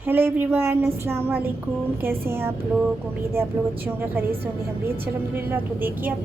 Hello everyone, अस्सलाम वालेकुम। कैसे हैं आप लोग? उम्मीद है आप लोग अच्छे होंगे, खैरियत से होंगे। हम भी अच्छे अल्हम्दुलिल्लाह। तो देखिए आप,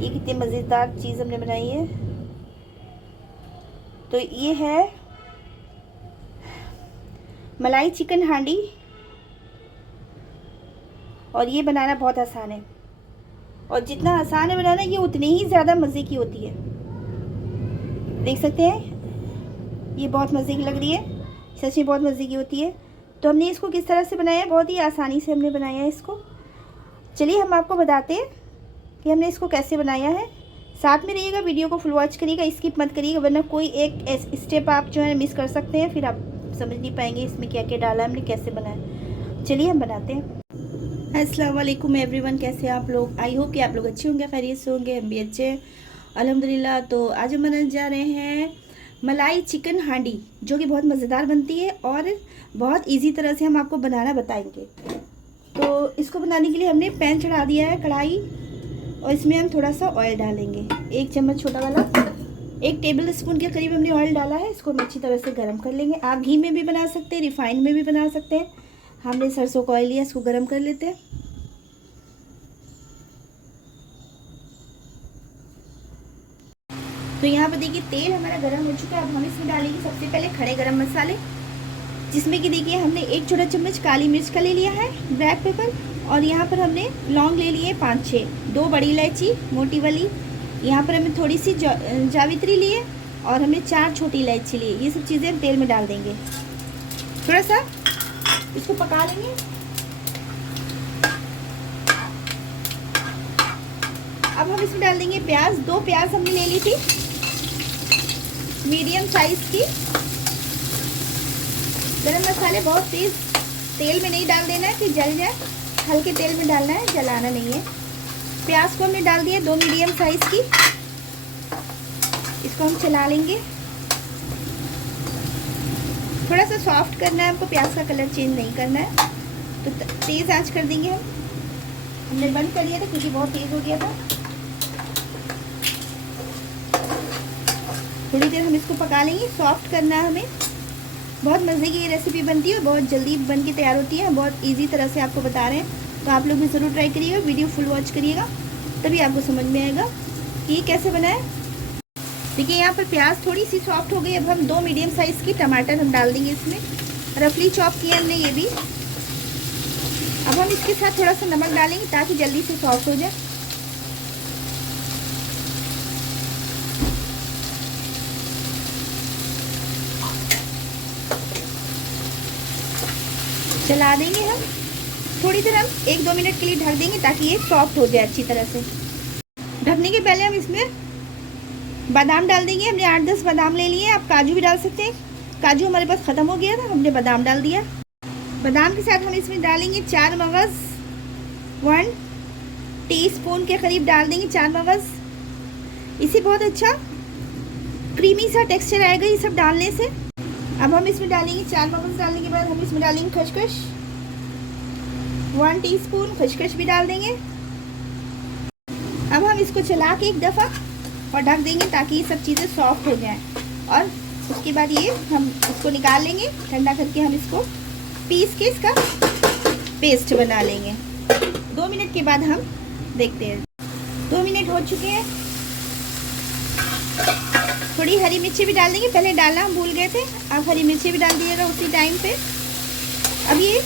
ये कितनी मज़ेदार चीज़ हमने बनाई है। तो ये है मलाई चिकन हांडी, और ये बनाना बहुत आसान है। और जितना आसान है बनाना, ये उतनी ही ज़्यादा मज़े की होती है। देख सकते हैं, ये बहुत मज़े की लग रही है, सच में बहुत मज़े की होती है। तो हमने इसको किस तरह से बनाया है, बहुत ही आसानी से हमने बनाया है इसको। चलिए हम आपको बताते हैं कि हमने इसको कैसे बनाया है। साथ में रहिएगा, वीडियो को फुल वॉच करिएगा, स्किप मत करिएगा, वरना कोई एक स्टेप आप जो है मिस कर सकते हैं, फिर आप समझ नहीं पाएंगे इसमें क्या क्या डाला हमने, कैसे बनाया। चलिए हम बनाते हैं। अस्सलाम वालेकुम एवरीवन, कैसे हैं आप लोग? आई होप कि आप लोग अच्छे होंगे, खैरियत से होंगे। हम भी अच्छे हैं अल्हम्दुलिल्लाह। तो आज हम बनाने जा रहे हैं मलाई चिकन हांडी, जो कि बहुत मज़ेदार बनती है और बहुत ईजी तरह से हम आपको बनाना बताएंगे। तो इसको बनाने के लिए हमने पैन चढ़ा दिया है, कढ़ाई, और इसमें हम थोड़ा सा ऑयल डालेंगे, 1 चम्मच छोटा वाला, 1 टेबल स्पून के करीब हमने ऑयल डाला है। इसको हम अच्छी तरह से गर्म कर लेंगे। आप घी में भी बना सकते हैं, रिफाइंड में भी बना सकते हैं। हमने सरसों का ऑयल लिया, इसको गर्म कर लेते हैं। तो यहाँ पर देखिए तेल हमारा गर्म हो चुका है। अब हम इसमें डालेंगे सबसे पहले खड़े गरम मसाले, जिसमें कि देखिए हमने 1 छोटा चम्मच काली मिर्च का ले लिया है, ब्लैक पेपर, और यहाँ पर हमने लौंग ले लिए 5-6, 2 बड़ी इलायची मोटी वाली, यहाँ पर हमें थोड़ी सी जावित्री लिए, और हमें 4 छोटी इलायची लिए। ये सब चीज़ें हम तेल में डाल देंगे, थोड़ा सा इसको पका लेंगे। अब हम इसमें डाल देंगे प्याज। 2 प्याज हमने ले ली थी, मीडियम साइज की। गरम मसाले बहुत तेज तेल में नहीं डाल देना है कि जल जाए, हल्के तेल में डालना है, जलाना नहीं है। प्याज को हमने डाल दिया 2 मीडियम साइज की। इसको हम चला लेंगे, थोड़ा सा सॉफ्ट करना है हमको, प्याज का कलर चेंज नहीं करना है। तो तेज़ आंच कर देंगे हम। हमने बंद कर दिया था क्योंकि बहुत तेज़ हो गया था। थोड़ी देर हम इसको पका लेंगे, सॉफ्ट करना है हमें। बहुत मज़े की ये रेसिपी बनती है, बहुत जल्दी बन के तैयार होती है, बहुत इजी तरह से आपको बता रहे हैं। तो आप लोग भी ज़रूर ट्राई करिएगा, वीडियो फुल वॉच करिएगा, तभी आपको समझ में आएगा कि ये कैसे बना है। देखिए यहाँ पर प्याज थोड़ी सी सॉफ्ट हो गई। अब हम 2 मीडियम साइज़ की टमाटर हम डाल देंगे इसमें, रफली चॉप किया हमने ये भी। अब हम इसके साथ थोड़ा सा नमक डालेंगे ताकि जल्दी से सॉफ्ट हो जाए। चला देंगे हम थोड़ी देर, हम 1-2 मिनट के लिए ढक देंगे ताकि ये सॉफ्ट हो जाए अच्छी तरह से। ढकने के पहले हम इसमें बादाम डाल देंगे। हमने 8-10 बादाम ले लिए, आप काजू भी डाल सकते हैं। काजू हमारे पास ख़त्म हो गया था, हमने बादाम डाल दिया। बादाम के साथ हम इसमें डालेंगे 4 मगज़, 1 टीस्पून के करीब डाल देंगे 4 मगज़। इसे बहुत अच्छा क्रीमी सा टेक्सचर आएगा ये सब डालने से। अब हम इसमें डालेंगे 4 मगज़ डालने के बाद हम इसमें डालेंगे खसखस, 1 टीस्पून खसखस भी डाल देंगे। अब हम इसको चला के एक दफ़ा और ढक देंगे ताकि ये सब चीज़ें सॉफ्ट हो जाएं। और उसके बाद ये हम इसको निकाल लेंगे, ठंडा करके हम इसको पीस के इसका पेस्ट बना लेंगे। 2 मिनट के बाद हम देखते हैं। 2 मिनट हो चुके हैं। थोड़ी हरी मिर्ची भी डाल देंगे, पहले डालना हम भूल गए थे, आप हरी मिर्ची भी डाल दीजिएगा उसी टाइम पे। अब ये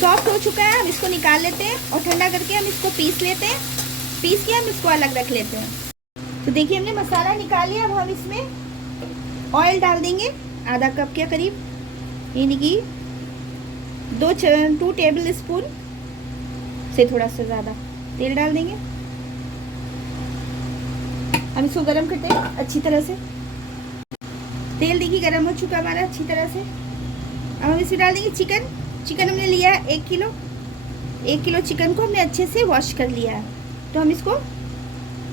सॉफ्ट हो चुका है, हम इसको निकाल लेते हैं और ठंडा करके हम इसको पीस लेते हैं। पीस के हम इसको अलग रख लेते हैं। तो देखिए हमने मसाला निकाल लिया। अब हम इसमें ऑयल डाल देंगे आधा कप के करीब, यानी कि 2 टेबल स्पून से थोड़ा सा ज़्यादा तेल डाल देंगे। हम इसको गरम करते हैं अच्छी तरह से। तेल देखिए गरम हो चुका हमारा अच्छी तरह से। अब हम इसमें डाल देंगे चिकन। चिकन हमने लिया है 1 किलो। 1 किलो चिकन को हमने अच्छे से वॉश कर लिया है। तो हम इसको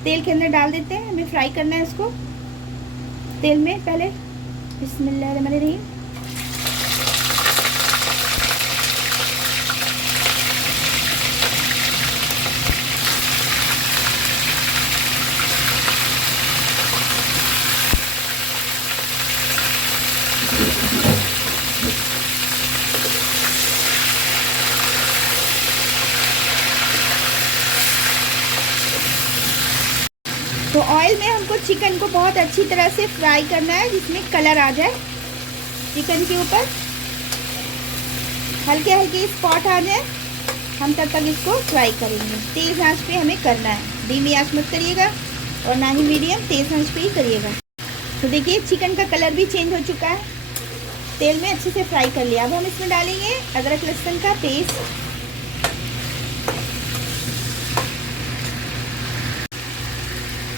तेल के अंदर डाल देते हैं। हमें फ्राई करना है इसको तेल में पहले। बिस्मिल्लाहिर्रहमानिर्रहीम। चिकन को बहुत अच्छी तरह से फ्राई करना है, जिसमें कलर आ जाए चिकन के ऊपर, हल्के हल्के स्पॉट आ जाए, हम तब तक इसको फ्राई करेंगे। तेज़ आंच पे हमें करना है, धीमी आंच मत करिएगा और ना ही मीडियम, तेज़ आंच पे ही करिएगा। तो देखिए चिकन का कलर भी चेंज हो चुका है, तेल में अच्छे से फ्राई कर लिया। अब हम इसमें डालेंगे अदरक लहसुन का पेस्ट।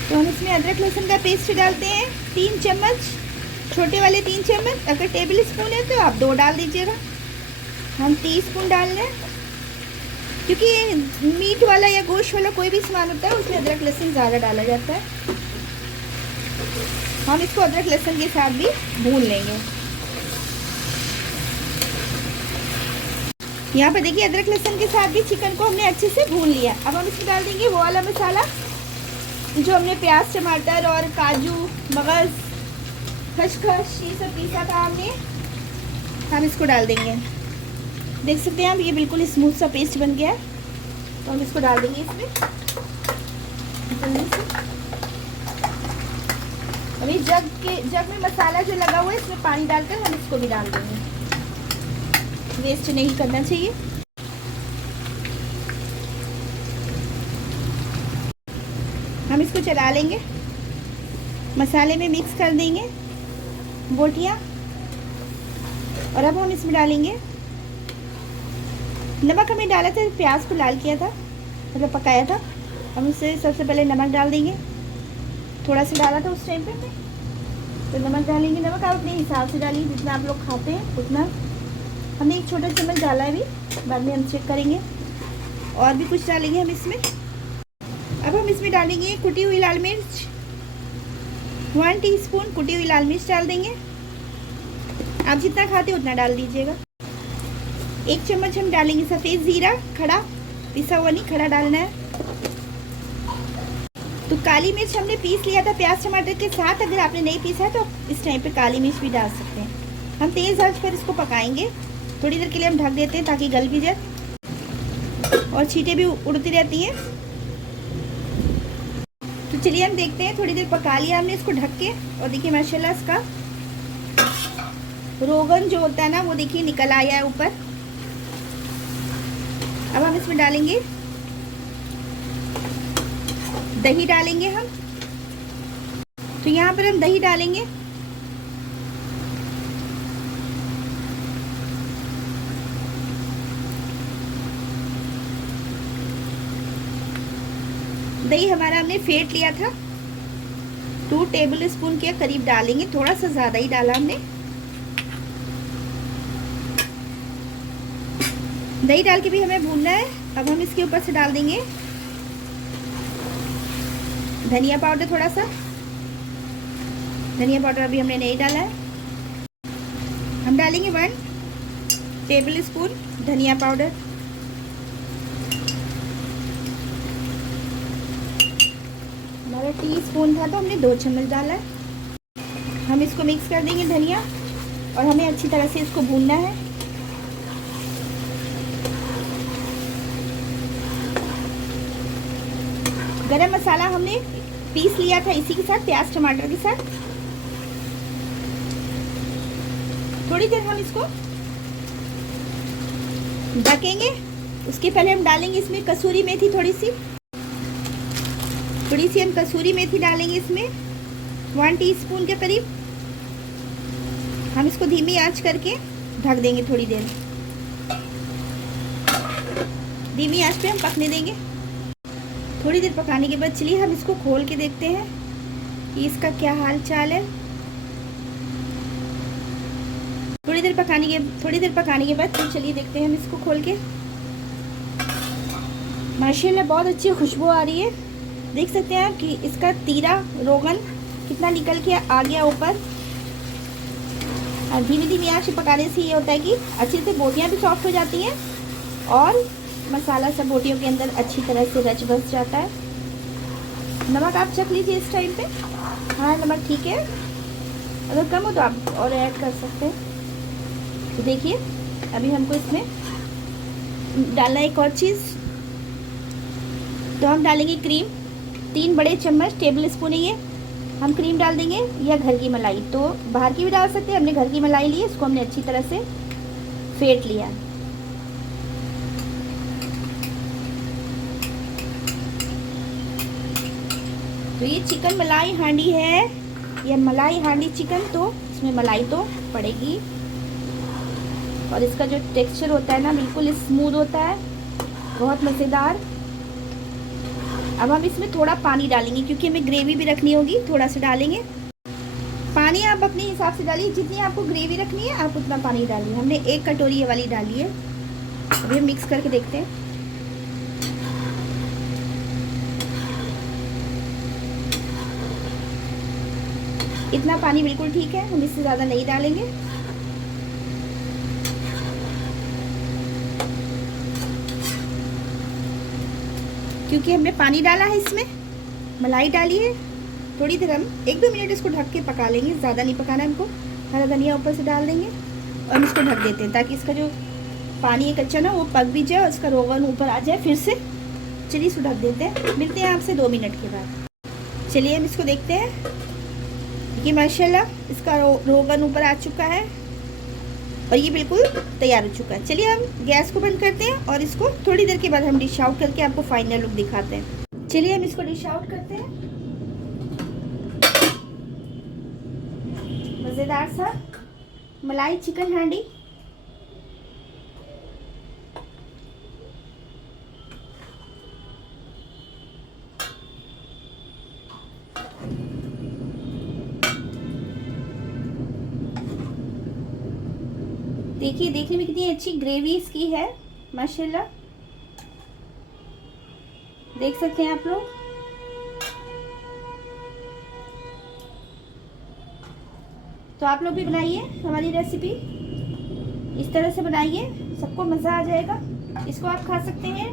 तो हम इसमें अदरक लहसुन का पेस्ट डालते हैं 3 चम्मच, छोटे वाले 3 चम्मच। अगर टेबल स्पून है तो आप 2 डाल दीजिएगा। हम टीस्पून डाल रहे हैं, क्योंकि मीट वाला या गोश्त वाला कोई भी सामान होता है उसमें अदरक लहसुन ज़्यादा डाला जाता है। हम इसको अदरक लहसुन के साथ भी भून लेंगे। यहाँ पर देखिए अदरक लहसुन के साथ भी चिकन को हमने अच्छे से भून लिया। अब हम इसमें डाल देंगे वो वाला मसाला जो हमने प्याज, टमाटर और काजू, मगज़, खसखस ये सब पीसा था हमने। हम इसको डाल देंगे। देख सकते हैं आप, ये बिल्कुल स्मूथ सा पेस्ट बन गया है। तो हम इसको डाल देंगे इसमें जल्दी से। अभी जग में मसाला जो लगा हुआ है इसमें पानी डालकर हम इसको भी डाल देंगे, वेस्ट नहीं करना चाहिए। हम इसको चला लेंगे, मसाले में मिक्स कर देंगे बोटियाँ। और अब हम इसमें डालेंगे नमक। हमने डाला था, प्याज को लाल किया था, मतलब पकाया था। हम उससे सबसे पहले नमक डाल देंगे, थोड़ा सा डाला था उस टाइम पे। तो नमक डालेंगे, नमक आप अपने हिसाब से डालिए, जितना आप लोग खाते हैं उतना। हमने 1 छोटा चम्मच डाला है, अभी बाद में हम चेक करेंगे। और भी कुछ डालेंगे हम इसमें। अब हम इसमें डालेंगे कुटी हुई लाल मिर्च, 1 टीस्पून कुटी हुई लाल मिर्च डाल देंगे। आप जितना खाते उतना डाल दीजिएगा। 1 चम्मच हम डालेंगे सफ़ेद ज़ीरा, खड़ा, पिसा हुआ नहीं, खड़ा डालना है। तो काली मिर्च हमने पीस लिया था प्याज टमाटर के साथ। अगर आपने नहीं पीसा है तो इस टाइम पे काली मिर्च भी डाल सकते हैं। हम तेज़ आंच पर इसको पकाएंगे, थोड़ी देर के लिए हम ढक देते हैं ताकि गल भी जाए और छींटे भी उड़ती रहती हैं। तो चलिए हम देखते हैं, थोड़ी देर पका लिया हमने इसको ढक के। और देखिए माशाल्लाह इसका रोगन जो होता है ना वो देखिए निकल आया है ऊपर। अब हम इसमें डालेंगे दही, डालेंगे हम। तो यहाँ पर हम दही डालेंगे। दही हमारा हमने फेंट लिया था, 2 टेबल स्पून के करीब डालेंगे, थोड़ा सा ज़्यादा ही डाला हमने। दही डाल के भी हमें भूनना है। अब हम इसके ऊपर से डाल देंगे धनिया पाउडर, थोड़ा सा धनिया पाउडर अभी हमने नहीं डाला है। हम डालेंगे 1 टेबल स्पून धनिया पाउडर। हमारा टीस्पून था तो हमने 2 चम्मच डाला है। हम इसको मिक्स कर देंगे धनिया, और हमें अच्छी तरह से इसको भूनना है। गरम मसाला हमने पीस लिया था इसी के साथ, प्याज टमाटर के साथ। थोड़ी देर हम इसको ढकेंगे। उसके पहले हम डालेंगे इसमें कसूरी मेथी, थोड़ी सी हम कसूरी मेथी डालेंगे इसमें, 1 टीस्पून के करीब। हम इसको धीमी आंच करके ढक देंगे थोड़ी देर, धीमी आंच पे हम पकने देंगे। थोड़ी देर पकाने के बाद चलिए हम इसको खोल के देखते हैं कि इसका क्या हाल चाल है। थोड़ी देर पकाने के बाद तो चलिए देखते हैं हम इसको खोल के। माशाल्लाह बहुत अच्छी खुशबू आ रही है। देख सकते हैं आप कि इसका तीरा रोगन कितना निकल के आ गया ऊपर। और धीमी आंच से पकाने से ये होता है कि अच्छे से बोटियाँ भी सॉफ्ट हो जाती हैं और मसाला सब बोटियों के अंदर अच्छी तरह से रच बस जाता है। नमक आप चख लीजिए इस टाइम पे। हाँ नमक ठीक है, अगर कम हो तो आप और ऐड कर सकते हैं। तो देखिए अभी हमको इसमें डालना एक और चीज़, तो हम डालेंगे क्रीम, 3 बड़े चम्मच टेबल स्पून है ये। हम क्रीम डाल देंगे या घर की मलाई, तो बाहर की भी डाल सकते हैं। हमने घर की मलाई ली है, इसको हमने अच्छी तरह से फेंट लिया। तो ये चिकन मलाई हांडी है, ये मलाई हांडी चिकन, तो इसमें मलाई तो पड़ेगी। और इसका जो टेक्सचर होता है ना, बिल्कुल स्मूथ होता है, बहुत मज़ेदार। अब हम इसमें थोड़ा पानी डालेंगे क्योंकि हमें ग्रेवी भी रखनी होगी, थोड़ा सा डालेंगे पानी। आप अपने हिसाब से डालिए, जितनी आपको ग्रेवी रखनी है आप उतना पानी डालिए। हमने 1 कटोरी ये वाली डाली है। अभी हम मिक्स करके देखते हैं। इतना पानी बिल्कुल ठीक है, हम इससे ज़्यादा नहीं डालेंगे। क्योंकि हमने पानी डाला है, इसमें मलाई डाली है। थोड़ी देर हम 1-2 मिनट इसको ढक के पका लेंगे, ज़्यादा नहीं पकाना हमको। हरा धनिया ऊपर से डाल देंगे और हम इसको ढक देते हैं ताकि इसका जो पानी है कच्चा ना, वो पक भी जाए और इसका रोगन ऊपर आ जाए फिर से। चलिए इसको ढक देते हैं, मिलते हैं आपसे 2 मिनट के बाद। चलिए हम इसको देखते हैं। देखिए माशाल्लाह इसका रोगन ऊपर आ चुका है और ये बिल्कुल तैयार हो चुका है। चलिए हम गैस को बंद करते हैं और इसको थोड़ी देर के बाद हम डिश आउट करके आपको फाइनल लुक दिखाते हैं। चलिए हम इसको डिश आउट करते हैं। मज़ेदार सा मलाई चिकन हांडी। देखिए देखने में कितनी अच्छी ग्रेवी इसकी है माशाल्लाह, देख सकते हैं आप लोग। तो आप लोग भी बनाइए हमारी रेसिपी, इस तरह से बनाइए, सबको मज़ा आ जाएगा। इसको आप खा सकते हैं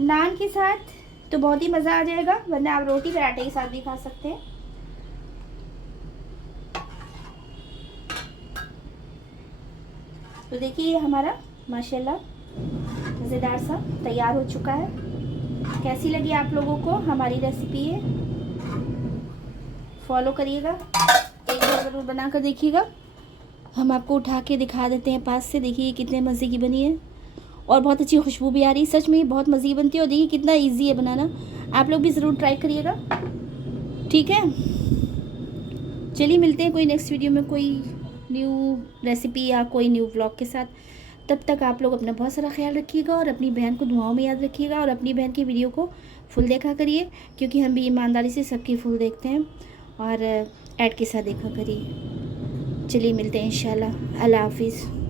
नान के साथ तो बहुत ही मज़ा आ जाएगा, वरना आप रोटी पराठे के साथ भी खा सकते हैं। तो देखिए हमारा माशाल्लाह मज़ेदार सा तैयार हो चुका है। कैसी लगी आप लोगों को हमारी रेसिपी? है फॉलो करिएगा, एक बार ज़रूर बना कर देखिएगा। हम आपको उठा के दिखा देते हैं पास से। देखिए कितने मज़े की बनी है और बहुत अच्छी खुशबू भी आ रही है। सच में बहुत मज़े की बनती है और देखिए कितना इजी है बनाना। आप लोग भी ज़रूर ट्राई करिएगा, ठीक है। चलिए मिलते हैं कोई नेक्स्ट वीडियो में कोई न्यू रेसिपी या कोई न्यू व्लॉग के साथ। तब तक आप लोग अपना बहुत सारा ख्याल रखिएगा और अपनी बहन को दुआओं में याद रखिएगा और अपनी बहन की वीडियो को फुल देखा करिए, क्योंकि हम भी ईमानदारी से सबकी फुल देखते हैं और ऐड के साथ देखा करिए। चलिए मिलते हैं इंशाल्लाह। अल्लाह हाफिज़।